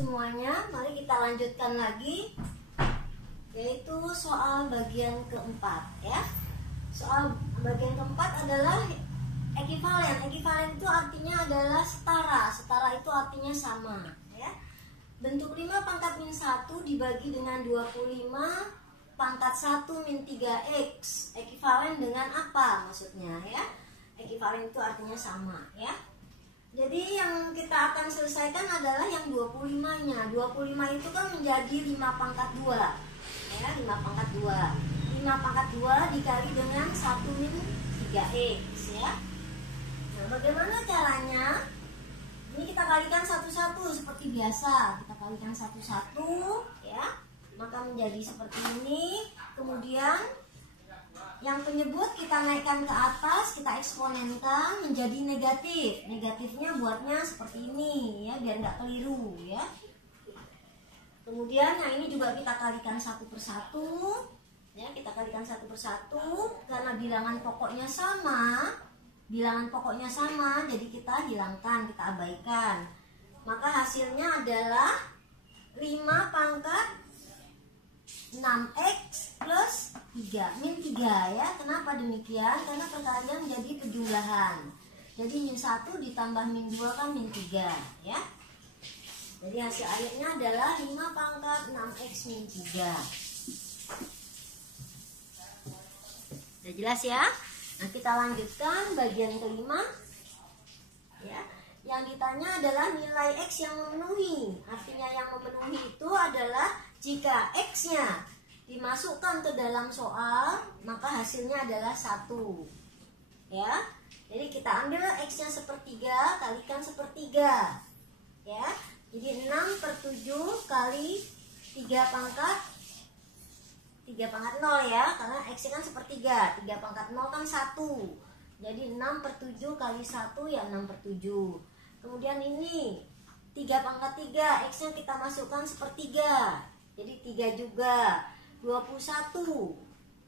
semuanya, mari kita lanjutkan lagi, yaitu soal bagian keempat ya. Soal bagian keempat adalah ekivalen. Ekivalen itu artinya adalah setara. Setara itu artinya sama ya. Bentuk 5 pangkat min 1 dibagi dengan 25 pangkat 1 min 3x ekivalen dengan apa maksudnya ya. Ekivalen itu artinya sama ya. Jadi yang kita akan selesaikan adalah yang 25-nya. 25 itu kan menjadi 5 pangkat 2 ya, 5 pangkat 2. 5 pangkat 2 dikali dengan 1 min 3x ya. Nah, bagaimana caranya? Ini kita kalikan satu-satu seperti biasa. Kita kalikan satu-satu ya. Maka menjadi seperti ini. Kemudian yang penyebut kita naikkan ke atas, kita eksponenkan menjadi negatif. Negatifnya buatnya seperti ini ya, biar nggak keliru ya. Kemudian yang ini juga kita kalikan satu persatu ya, kita kalikan satu persatu karena bilangan pokoknya sama. Bilangan pokoknya sama, jadi kita hilangkan, kita abaikan. Maka hasilnya adalah 5 pangkat 6x plus 3 min 3 ya. Kenapa demikian? Karena perkalian menjadi penjumlahan. Jadi min 1 ditambah min 2 kan min 3 ya. Jadi hasil akhirnya adalah 5 pangkat 6x min 3. Sudah jelas ya? Nah, kita lanjutkan bagian kelima ya. Yang ditanya adalah nilai x yang memenuhi. Artinya yang memenuhi itu adalah jika x-nya dimasukkan ke dalam soal, maka hasilnya adalah 1 ya. Jadi kita ambil x-nya sepertiga, kalikan sepertiga ya. Jadi 6/7 kali 3 pangkat 0 ya, karena x-nya kan sepertiga, 3 pangkat 0 kan 1. Jadi 6/7 kali 1 ya 6/7. Kemudian ini 3 pangkat 3, x-nya kita masukkan sepertiga. Jadi 3 juga. 21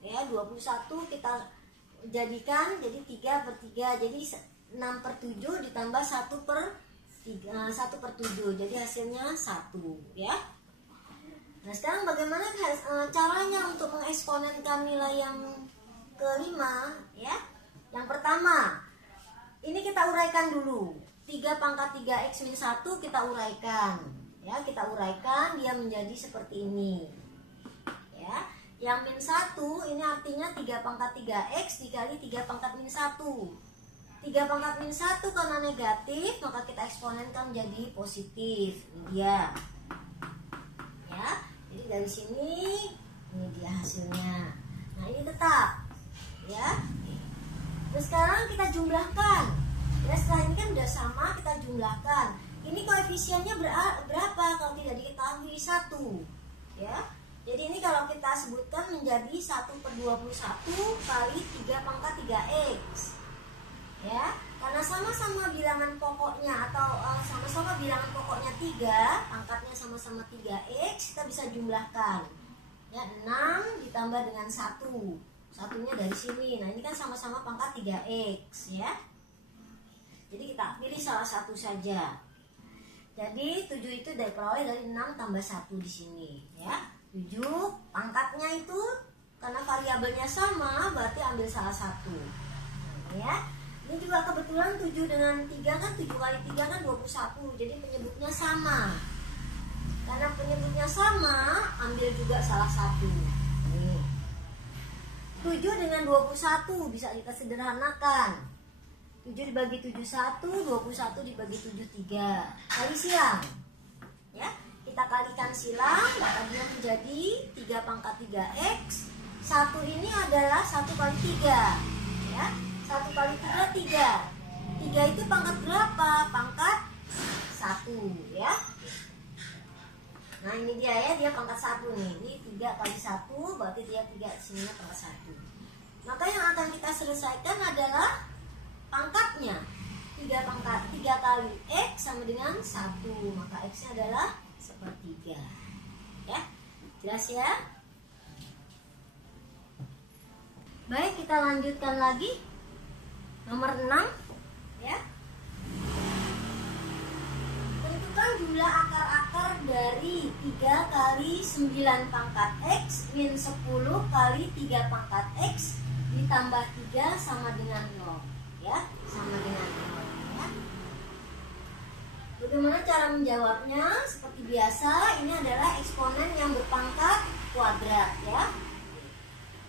ya, 21 kita jadikan jadi 3/3. Jadi 6/7 ditambah 1/7. Jadi hasilnya 1 ya. Nah, sekarang bagaimana caranya untuk mengeksponenkan nilai yang kelima ya? Yang pertama, ini kita uraikan dulu. 3 pangkat 3x min 1 kita uraikan ya, kita uraikan dia menjadi seperti ini ya. Yang min 1 ini artinya 3 pangkat 3x dikali 3 pangkat min 1. 3 pangkat min 1 karena negatif, maka kita eksponenkan menjadi positif. Ini dia ya. Jadi dari sini ini dia hasilnya. Nah, ini tetap ya. Terus sekarang kita jumlahkan ya. Setelah ini kan udah sama, kita jumlahkan. Ini koefisiennya berapa kalau tidak diketahui? 1 ya. Jadi ini kalau kita sebutkan menjadi 1/21 kali 3 pangkat 3x ya. Karena sama-sama bilangan pokoknya atau sama-sama bilangan pokoknya 3, pangkatnya sama-sama 3x, kita bisa jumlahkan ya. 6 ditambah dengan 1, satunya dari sini. Nah, ini kan sama-sama pangkat 3x ya. Jadi kita pilih salah satu saja. Jadi 7 itu diperoleh dari 6 tambah 1 di sini ya. 7 pangkatnya itu karena variabelnya sama, berarti ambil salah satu ya. Ini juga kebetulan 7 dengan 3 kan, 7 kali 3 kan 21. Jadi penyebutnya sama. Karena penyebutnya sama, ambil juga salah satu. Nih. 7 dengan 21 bisa kita sederhanakan. 7 dibagi 7 1, 21 dibagi 7 3. Kali silang. Ya, kita kalikan silang, maka dia menjadi 3 pangkat 3x. 1 ini adalah 1 kali 3 ya. 1 kali 3, 3. 3 itu pangkat berapa? Pangkat 1 ya. Nah, ini dia ya, dia pangkat 1 nih. Ini 3 kali 1, berarti dia 3 sininya pangkat 1. Maka yang akan kita selesaikan adalah pangkatnya. 3 kali x sama dengan 1. Maka x-nya adalah sepertiga. Ya. Jelas ya? Baik, kita lanjutkan lagi. Nomor 6 ya. Tentukan jumlah akar-akar 9 pangkat X min 10 kali 3 pangkat X ditambah 3 sama dengan 0. Ya, sama dengan 0. Ya. Bagaimana cara menjawabnya? Seperti biasa, ini adalah eksponen yang berpangkat kuadrat. Ya,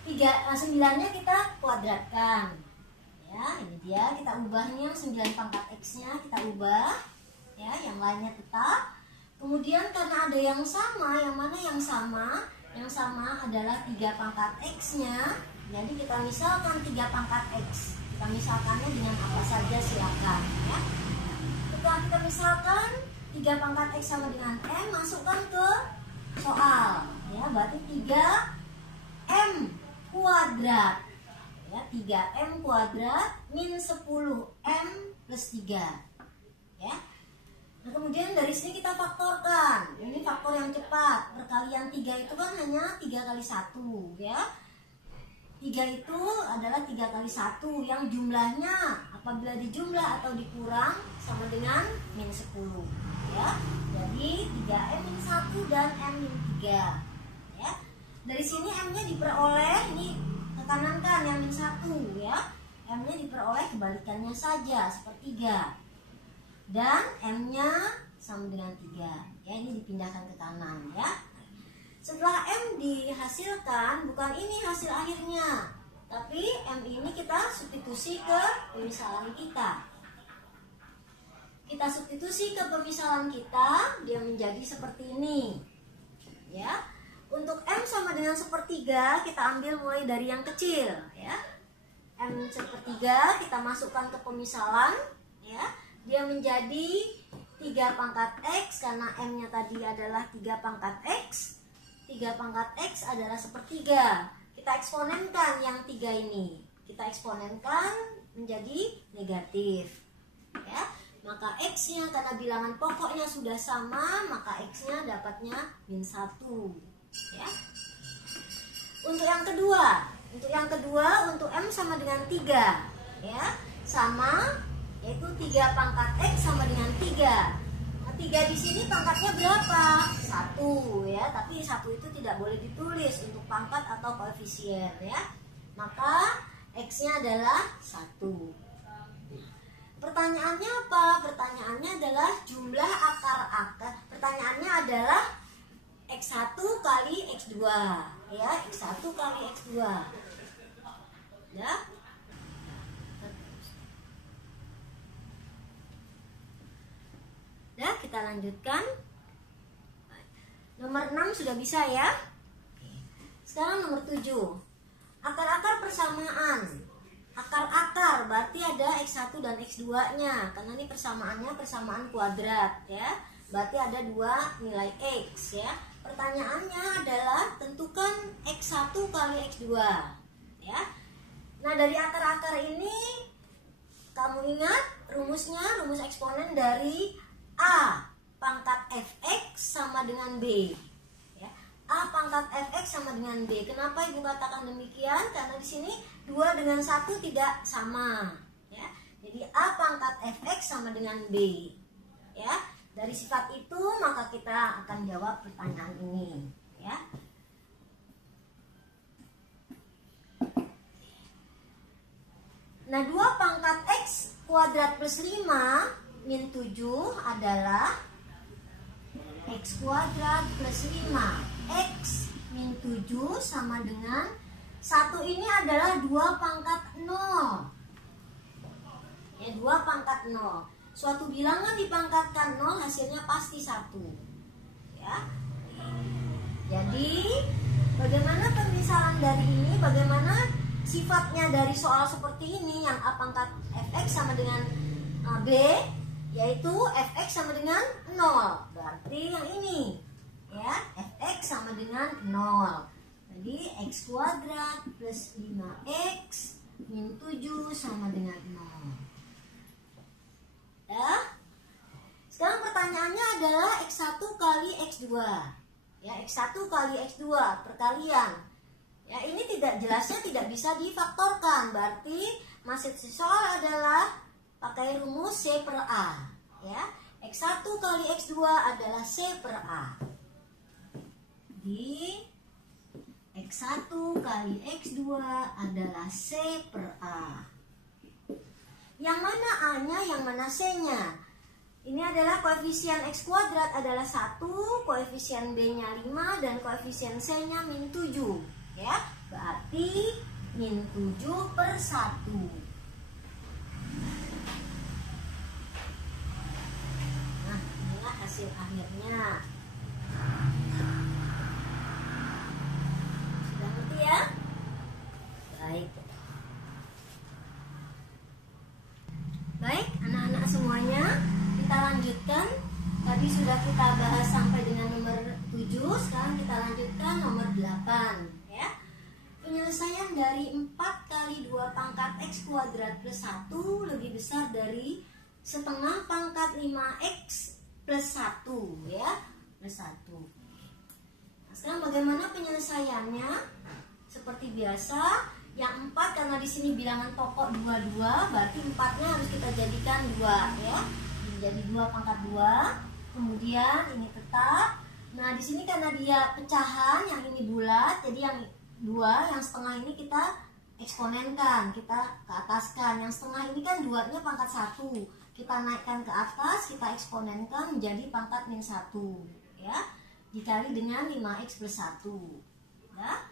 9-nya kita kuadratkan. Ya, ini dia, kita ubahnya 9 pangkat X-nya kita ubah. Ya, yang lainnya tetap. Kemudian karena ada yang sama, yang mana yang sama? Yang sama adalah 3 pangkat X-nya. Jadi kita misalkan 3 pangkat X. Kita misalkannya dengan apa saja silakan. Ya. Setelah kita misalkan 3 pangkat X sama dengan M, masukkan ke soal. Ya, berarti 3M kuadrat. Ya, 3M kuadrat min 10M plus 3. Ya. Nah, kemudian dari sini kita faktorkan. Ini faktor yang cepat. Perkalian 3 itu kan hanya 3 kali 1, ya. 3 itu adalah 3 kali 1 yang jumlahnya apabila dijumlah atau dikurang sama dengan min 10, ya. Jadi 3M min 1 dan M min 3, ya. Dari sini M-nya diperoleh, ini ke kanan kan yang min 1, ya. M-nya diperoleh kebalikannya saja, sepertiga. Dan M-nya sama dengan 3. Ya, ini dipindahkan ke kanan, ya. Setelah M dihasilkan, bukan ini hasil akhirnya, tapi M ini kita substitusi ke pemisalan kita. Kita substitusi ke pemisalan kita, dia menjadi seperti ini. Ya. Untuk M sama dengan sepertiga, kita ambil mulai dari yang kecil, ya. M sepertiga kita masukkan ke pemisalan, ya. Dia menjadi 3 pangkat X karena M-nya tadi adalah 3 pangkat X. 3 pangkat X adalah sepertiga. Kita eksponenkan yang 3 ini. Kita eksponenkan menjadi negatif. Ya. Maka X-nya karena bilangan pokoknya sudah sama, maka X-nya dapatnya min 1. Ya. Untuk yang kedua, untuk M sama dengan 3, ya, sama, yaitu 3 pangkat X sama dengan 3. Nah, 3 di sini pangkatnya berapa? 1, ya, tapi 1 itu tidak boleh ditulis untuk pangkat atau koefisien, ya. Maka X-nya adalah 1. Pertanyaannya apa? Pertanyaannya adalah jumlah akar-akar. Pertanyaannya adalah X1 kali X2, ya, X1 kali X2. Ya. Ya, kita lanjutkan. Nomor 6 sudah bisa, ya. Sekarang nomor 7. Akar-akar persamaan. Akar-akar berarti ada X1 dan X2-nya. Karena ini persamaannya persamaan kuadrat, ya. Berarti ada 2 nilai X, ya. Pertanyaannya adalah tentukan X1 kali X2, ya. Nah, dari akar-akar ini kamu ingat rumusnya, rumus eksponen dari A pangkat Fx sama dengan B, ya. A pangkat Fx sama dengan B. Kenapa Ibu katakan demikian? Karena di sini 2 dengan 1 tidak sama, ya. Jadi A pangkat Fx sama dengan B, ya. Dari sifat itu maka kita akan jawab pertanyaan ini, ya. Nah, 2 pangkat X kuadrat plus 5 min 7 adalah X kuadrat plus 5. X min 7 sama dengan 1 ini adalah 2 pangkat 0. Ya, 2 pangkat 0. Suatu bilangan dipangkatkan 0 hasilnya pasti 1. Ya. Jadi, bagaimana pemisalan dari ini? Bagaimana sifatnya dari soal seperti ini yang A pangkat Fx sama dengan B, yaitu Fx sama dengan 0. Berarti yang ini, ya, Fx sama dengan 0. Jadi X kuadrat plus 5X min 7 sama dengan 0. Ya. Sekarang pertanyaannya adalah X1 kali X2. Ya, X1 kali X2 perkalian. Ya, ini jelasnya tidak bisa difaktorkan. Berarti masih soal adalah pakai rumus C per A, ya. X1 kali X2 adalah C per A. Jadi X1 kali X2 adalah C per A. Yang mana A-nya, yang mana C-nya? Ini adalah koefisien X kuadrat adalah 1, koefisien B-nya 5, dan koefisien C-nya min 7. Ya, berarti min 7 per 1. Nah, inilah hasil akhirnya. Sudah ngerti ya? Baik. Baik, anak-anak semuanya, kita lanjutkan. Tadi sudah kita bahas sampai dengan nomor 7, sekarang kita lanjutkan nomor 8, ya. Penyelesaian dari 4 kali 2 pangkat X kuadrat plus 1 lebih besar dari setengah pangkat 5X plus 1, ya, plus 1. Nah, sekarang bagaimana penyelesaiannya? Seperti biasa, yang 4 karena di sini bilangan pokok 22, berarti 4-nya harus kita jadikan 2, ya. Menjadi 2 pangkat 2. Kemudian ini tetap. Nah, di sini karena dia pecahan, yang ini bulat, jadi yang 2, yang setengah ini kita eksponenkan, kita ke ataskan. Yang setengah ini kan 2-nya pangkat 1. Kita naikkan ke atas, kita eksponenkan menjadi pangkat min 1, ya. Dikali dengan 5X plus 1. Ya.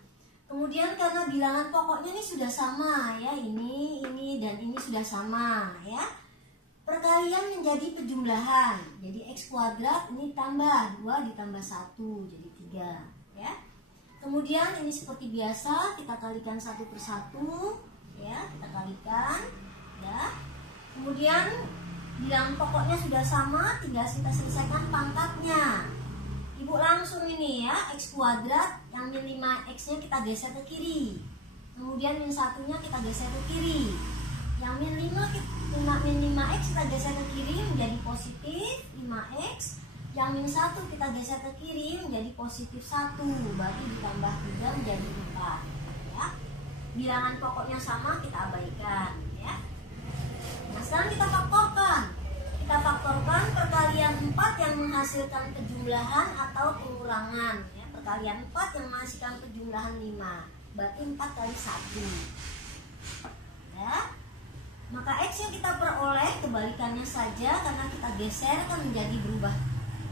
Kemudian karena bilangan pokoknya ini sudah sama, ya, ini, dan ini sudah sama, ya. Perkalian menjadi pejumlahan. Jadi X kuadrat ini tambah 2 ditambah 1 jadi 3, ya. Kemudian ini seperti biasa kita kalikan 1 per 1, ya, kita kalikan, ya. Kemudian bilangan pokoknya sudah sama, tinggal kita selesaikan pangkatnya. Ibu langsung ini, ya, X kuadrat yang min 5X nya kita geser ke kiri, kemudian min 1-nya kita geser ke kiri, yang min 5X kita geser ke kiri menjadi positif 5X, yang min 1 kita geser ke kiri menjadi positif 1, berarti ditambah 3 menjadi 4, ya. Bilangan pokoknya sama, kita abaikan, ya. Nah, sekarang kita faktorkan. Kita faktorkan perkalian 4 yang menghasilkan pejumlahan atau pengurangan, ya. Perkalian 4 yang menghasilkan pejumlahan 5, berarti 4 kali 1, ya. Maka X yang kita peroleh kebalikannya saja, karena kita geser kan menjadi berubah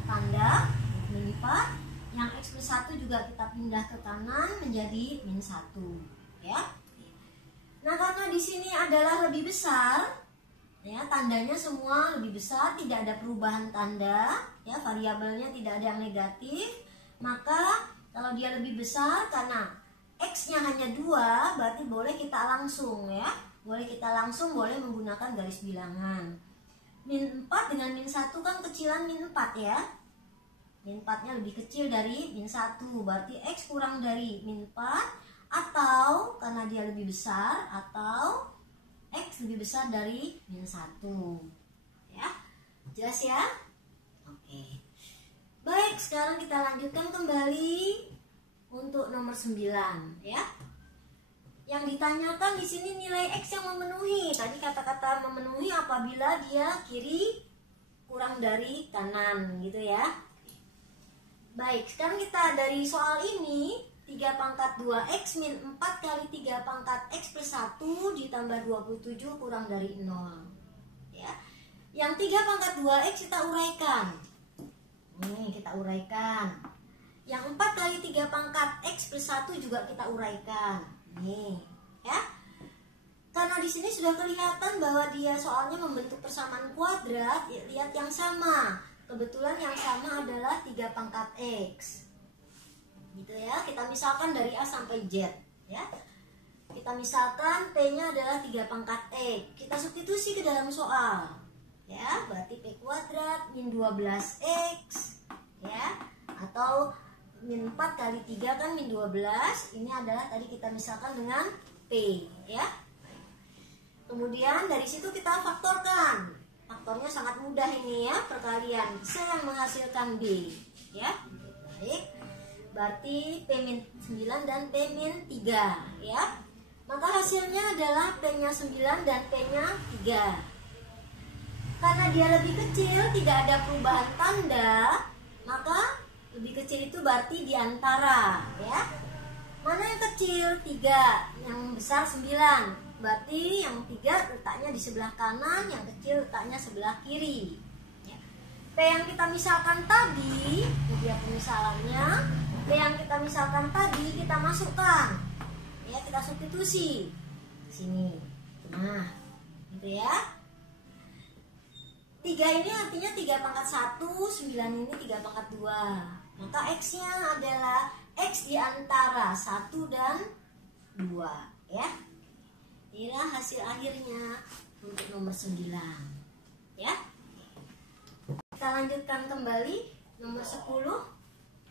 tanda melipat. Yang X plus 1 juga kita pindah ke kanan menjadi min 1, ya. Nah, karena di sini adalah lebih besar, ya, tandanya semua lebih besar, tidak ada perubahan tanda, ya, variabelnya tidak ada yang negatif, maka kalau dia lebih besar karena X-nya hanya 2, berarti boleh kita langsung, ya, boleh menggunakan garis bilangan. Min 4 dengan min 1 kan kecilan min 4, ya. Min 4-nya lebih kecil dari min 1, berarti X kurang dari min 4, atau karena dia lebih besar, atau X lebih besar dari min 1, ya. Jelas, ya? Oke. Baik, sekarang kita lanjutkan kembali untuk nomor 9, ya. Yang ditanyakan di sini nilai X yang memenuhi. Tadi kata-kata memenuhi apabila dia kiri kurang dari kanan, gitu, ya. Baik, sekarang kita dari soal ini 3 pangkat 2X min 4 kali 3 pangkat X plus 1 ditambah 27 kurang dari 0, ya. Yang 3 pangkat 2X kita uraikan. Ini kita uraikan. Yang 4 kali 3 pangkat X plus 1 juga kita uraikan. Nih, ya. Karena di sini sudah kelihatan bahwa dia soalnya membentuk persamaan kuadrat, lihat yang sama. Kebetulan yang sama adalah 3 pangkat X. Gitu, ya. Kita misalkan dari A sampai Z, ya. Kita misalkan P-nya adalah 3 pangkat X. Kita substitusi ke dalam soal, ya. Berarti P kuadrat min 12X, ya. Atau min 4 kali 3 kan min 12. Ini adalah tadi kita misalkan dengan P, ya. Kemudian dari situ kita faktorkan. Faktornya sangat mudah ini, ya. Perkalian C yang menghasilkan B, ya. Baik. Berarti P min 9 dan P min 3, ya. Maka hasilnya adalah P-nya 9 dan P-nya 3. Karena dia lebih kecil, tidak ada perubahan tanda, maka Lebih kecil itu berarti di antara, ya. Mana yang kecil? 3. Yang besar 9. Berarti yang 3 letaknya di sebelah kanan, yang kecil letaknya sebelah kiri. Ya. P yang kita misalkan tadi, ini dia pemisalannya. P yang kita misalkan tadi kita masukkan. Ya, kita substitusi. Sini. Nah, gitu ya. 3 ini artinya 3 pangkat 1, 9 ini 3 pangkat 2. Maka X-nya adalah X di antara 1 dan 2, ya. Inilah hasil akhirnya untuk nomor 9, ya. Kita lanjutkan kembali nomor 10,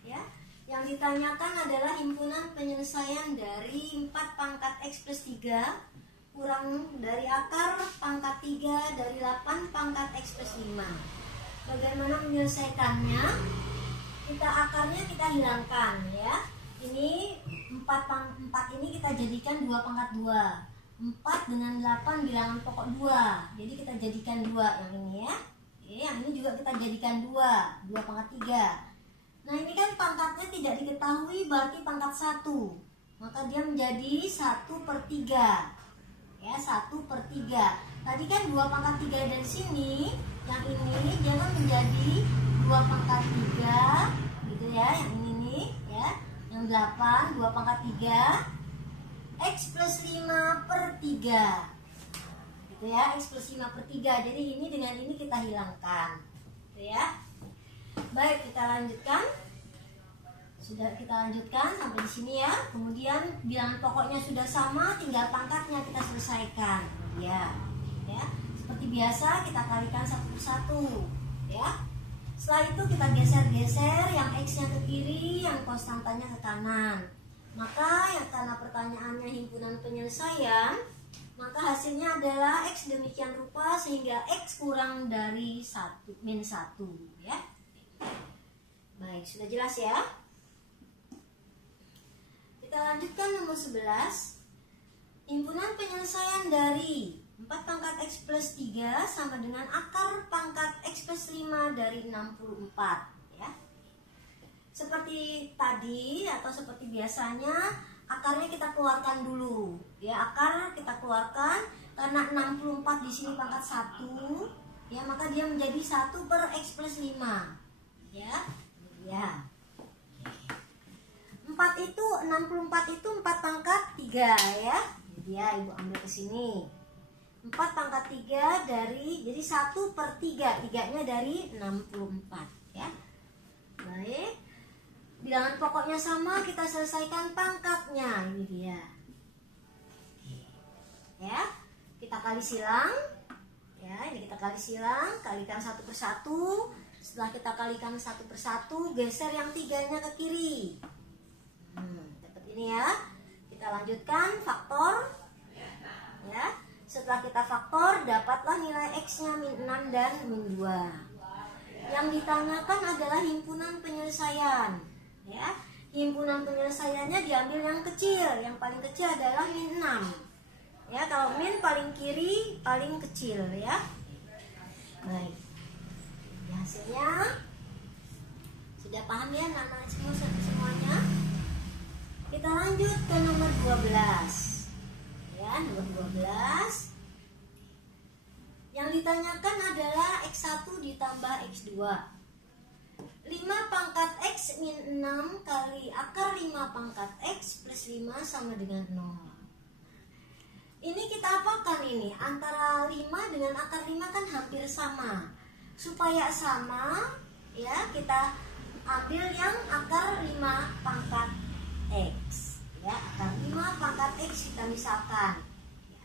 ya. Yang ditanyakan adalah himpunan penyelesaian dari 4 pangkat X plus 3 kurang dari akar pangkat 3 dari 8 pangkat X plus 5. Bagaimana menyelesaikannya? Akarnya kita hilangkan, ya. Ini 4 ini kita jadikan 2 pangkat 2. 4 dengan 8 bilangan pokok 2. Jadi kita jadikan 2 yang ini, ya. Yang ini juga kita jadikan 2 pangkat 3. Nah, ini kan pangkatnya tidak diketahui, berarti pangkat 1. Maka dia menjadi 1/3. Ya, 1/3. Tadi kan 2 pangkat 3 dari sini. Yang ini dia kan menjadi 2 pangkat 3, gitu ya. Yang ini nih, ya. Yang 8, 2 pangkat 3. X plus 5/3. Gitu ya, X plus 5/3. Jadi ini dengan ini kita hilangkan. Gitu ya. Baik, kita lanjutkan. Sudah kita lanjutkan sampai di sini, ya. Kemudian bilangan pokoknya sudah sama, tinggal pangkatnya kita selesaikan. Ya. Ya. Seperti biasa kita kalikan satu persatu, ya. Setelah itu kita geser-geser yang X-nya ke kiri, yang konstantanya ke kanan. Maka yang karena pertanyaannya himpunan penyelesaian, maka hasilnya adalah X demikian rupa sehingga X kurang dari -1, ya. Baik, sudah jelas, ya. Kita lanjutkan nomor 11. Himpunan penyelesaian dari 4 pangkat X plus 3 sama dengan akar pangkat X plus 5 dari 64, ya. Seperti tadi atau seperti biasanya, akarnya kita keluarkan dulu, ya. Akar kita keluarkan karena 64 di sini pangkat 1, ya, maka dia menjadi 1/X plus 5, ya. Ya. 64 itu 4 pangkat 3, ya. Jadi ya, Ibu ambil ke sini. 4 pangkat 3 dari, jadi 1/3. 3-nya dari 64, ya. Baik. Bilangan pokoknya sama, kita selesaikan pangkatnya. Ini dia. Ya. Kita kali silang. Ya, ini kita kali silang, kalikan satu persatu. Setelah kita kalikan satu persatu, geser yang 3-nya ke kiri. Dapat ini, ya. Kita lanjutkan faktor, ya. Setelah kita faktor, dapatlah nilai X-nya -6 dan -2. Yang ditanyakan adalah himpunan penyelesaian, ya. Himpunan penyelesaiannya diambil yang kecil. Yang paling kecil adalah -6. Ya, kalau min paling kiri, paling kecil, ya. Baik. Hasilnya sudah paham, ya, anak-anak semuanya. Kita lanjut ke nomor 12, ya. Nomor 12 yang ditanyakan adalah X1 ditambah X2. 5 pangkat X min 6 kali akar 5 pangkat X plus 5 sama dengan 0. Ini kita apakan ini? Antara 5 dengan akar 5 kan hampir sama. Supaya sama, ya, kita ambil yang akar 5 pangkat X, ya. Akar 5 pangkat X kita misalkan, ya.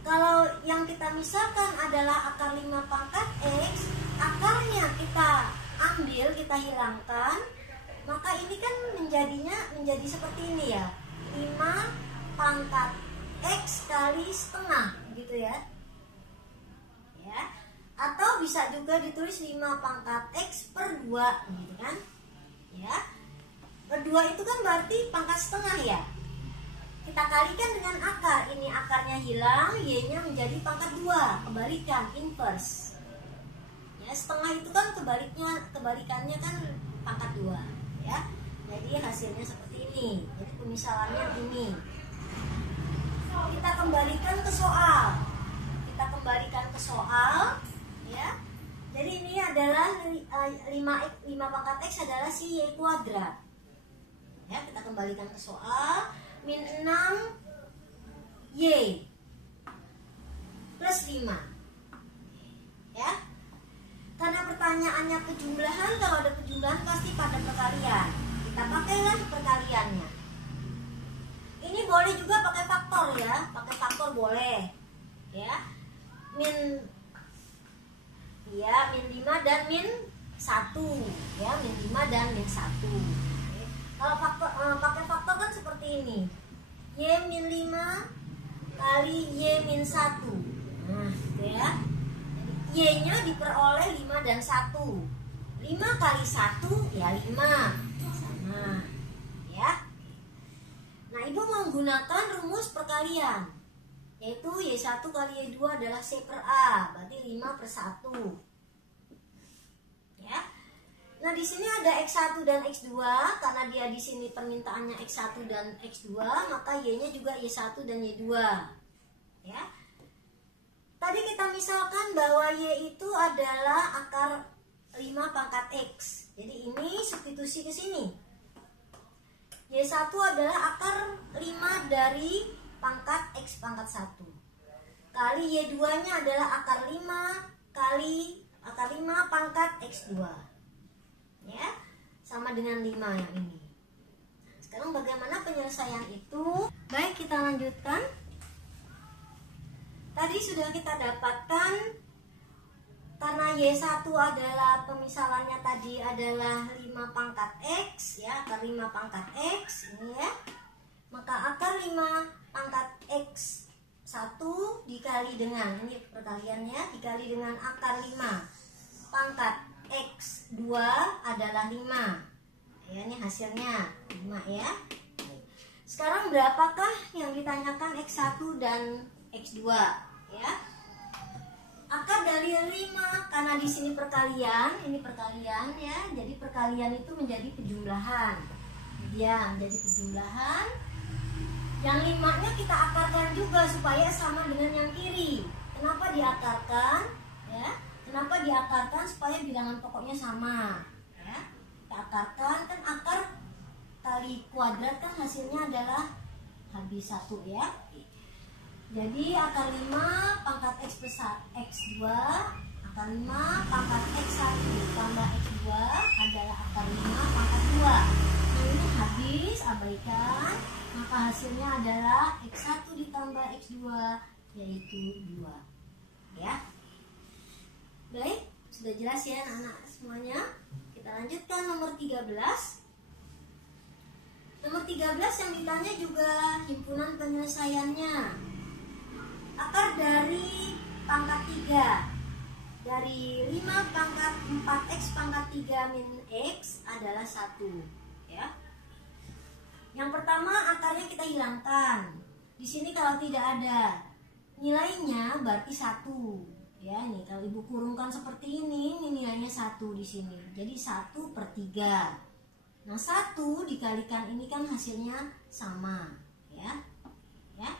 Kalau yang kita misalkan adalah akar 5 pangkat X, akarnya kita ambil, kita hilangkan, maka ini kan menjadi seperti ini, ya. 5 pangkat X kali setengah, gitu, ya. Ya. Atau bisa juga ditulis 5 pangkat X per 2, gitu kan, ya. Per 2 itu kan berarti pangkat setengah, ya. Kita kalikan dengan akar. Ini akarnya hilang, Y-nya menjadi pangkat 2. Kebalikan, inverse. Ya, setengah itu kan kebalikannya kan pangkat 2 ya. Jadi hasilnya seperti ini. Jadi pemisalannya ini. Kita kembalikan ke soal. Ya. Jadi ini adalah 5 pangkat X adalah si Y kuadrat. Ya, kita kembalikan ke soal. Min 6 Y plus 5. Ya. Karena pertanyaannya penjumlahan, kalau ada penjumlahan pasti pada perkalian. Kita pakailah perkaliannya. Ini boleh juga pakai faktor ya, pakai faktor boleh. Ya. Min 5 dan min 1. Ya, min 5 dan min 1. Oke. Kalau faktor pakai faktor kan seperti ini. Y min 5 kali Y min 1. Nah, gitu ya. Y-nya diperoleh 5 dan 1. 5 kali 1 ya 5. Sama. Ya. Nah, Ibu menggunakan rumus perkalian. Yaitu Y1 kali Y2 adalah C per A. Berarti 5 per 1. Ya. Nah, di sini ada X1 dan X2. Karena dia di sini permintaannya X1 dan X2, maka Y-nya juga Y1 dan Y2. Ya. Tadi kita misalkan bahwa Y itu adalah akar 5 pangkat X. Jadi ini substitusi ke sini. Y1 adalah akar 5 dari pangkat X pangkat 1. Kali Y2-nya adalah akar 5 kali akar 5 pangkat X2. Ya, sama dengan 5 yang ini. Sekarang bagaimana penyelesaian itu? Baik, kita lanjutkan. Tadi sudah kita dapatkan karena Y1 adalah pemisalannya tadi adalah 5 pangkat X ya, akar 5 pangkat X ini ya. Maka akar 5 pangkat X1 dikali dengan, ini perkaliannya, dikali dengan akar 5 pangkat X2 adalah 5. Ya, ini hasilnya 5 ya. Sekarang berapakah yang ditanyakan X1 dan X2 ya? Akar dari 5 karena di sini perkalian, ini perkalian ya. Jadi perkalian itu menjadi penjumlahan. Ya, menjadi penjumlahan. Yang 5-nya kita akarkan juga supaya sama dengan yang kiri. Kenapa diakarkan? Ya. Kenapa diakarkan? Supaya bilangan pokoknya sama. Ya. Kita akarkan, kan akar kali kuadrat kan hasilnya adalah habis 1 ya. Jadi akar 5 pangkat X plus X2, akar 5 pangkat X1 tambah X2 adalah akar 5 pangkat 2. Nah, ini habis, abaikan. Maka hasilnya adalah X1 ditambah X2 yaitu 2. Ya. Baik, sudah jelas ya anak-anak semuanya. Kita lanjutkan nomor 13. Nomor 13 yang ditanya juga himpunan penyelesaiannya. Akar dari pangkat 3 dari 5 pangkat 4X pangkat 3 min X adalah 1 ya. Yang pertama akarnya kita hilangkan. Di sini kalau tidak ada nilainya berarti 1 ya. Ini kalau Ibu kurungkan seperti ini nilainya 1 di sini. Jadi 1 per 3. Nah, 1 dikalikan ini kan hasilnya sama ya. Ya.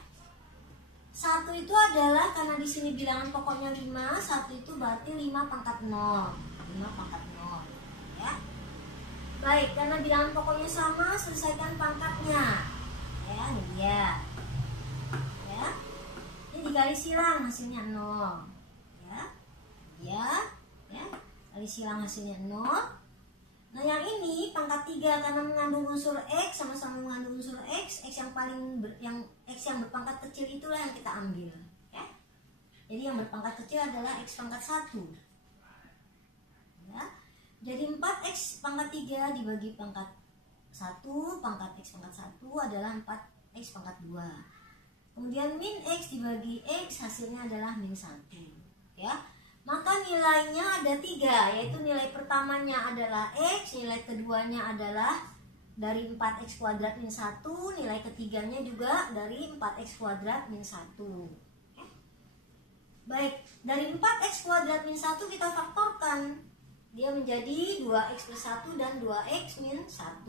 1 itu adalah karena di sini bilangan pokoknya 5, 1 itu berarti 5 pangkat 0. 5 pangkat 0 ya. Baik, karena bilangan pokoknya sama, selesaikan pangkatnya. Ya, ini dia. Ya. Ini dikali silang hasilnya 0. Ya. Ya. Kali silang hasilnya 0. Nah, yang ini pangkat 3 karena mengandung unsur X, sama-sama mengandung unsur X yang paling X yang berpangkat kecil itulah yang kita ambil ya. Jadi yang berpangkat kecil adalah X pangkat 1 ya. Jadi 4X pangkat 3 dibagi pangkat 1, pangkat X pangkat 1 adalah 4X pangkat 2. Kemudian min X dibagi X hasilnya adalah min 1 ya. Maka nilainya ada 3, yaitu nilai pertamanya adalah X, nilai keduanya adalah dari 4X kuadrat min 1, nilai ketiganya juga dari 4X kuadrat min 1. Baik, dari 4X kuadrat min 1 kita faktorkan. dia menjadi 2x plus 1 dan 2x min 1.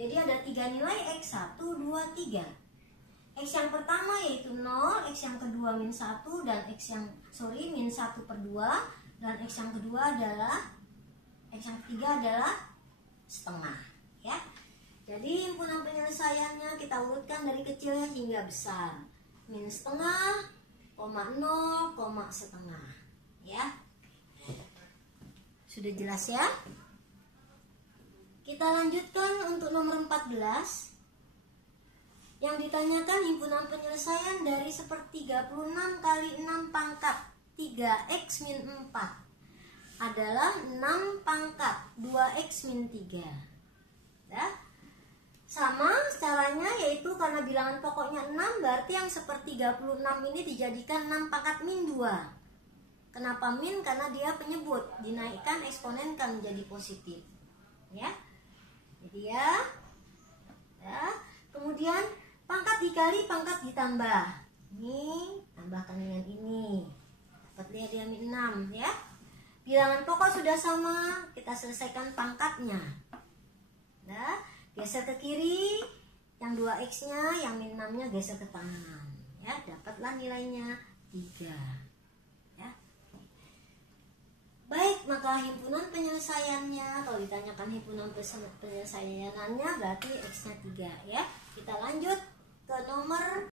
Jadi ada 3 nilai x, 1, 2, 3. X yang pertama yaitu 0, X yang kedua min 1, dan min 1 per 2, dan X yang ketiga adalah setengah, ya. Jadi himpunan penyelesaiannya kita urutkan dari kecilnya hingga besar. Min setengah, koma 0, koma setengah, ya. Sudah jelas ya? Kita lanjutkan untuk nomor 14. Yang ditanyakan himpunan penyelesaian dari 1/36 kali 6 pangkat 3x min 4 adalah 6 pangkat 2x min 3. Ya. Sama caranya, yaitu karena bilangan pokoknya 6, berarti yang 1/36 ini dijadikan 6 pangkat min 2. Kenapa min? Karena dia penyebut, dinaikkan eksponen kan menjadi positif. Ya. Jadi ya. Kemudian pangkat dikali pangkat ditambah. Ini tambahkan dengan ini. Dapat dia min 6, ya. Bilangan pokok sudah sama, kita selesaikan pangkatnya. Nah, geser ke kiri, yang 2x-nya, yang min 6-nya geser ke kanan. Ya, dapatlah nilainya 3. Ya. Baik, maka himpunan penyelesaiannya, kalau ditanyakan himpunan penyelesaiannya berarti x-nya 3, ya. Kita lanjut ke nomor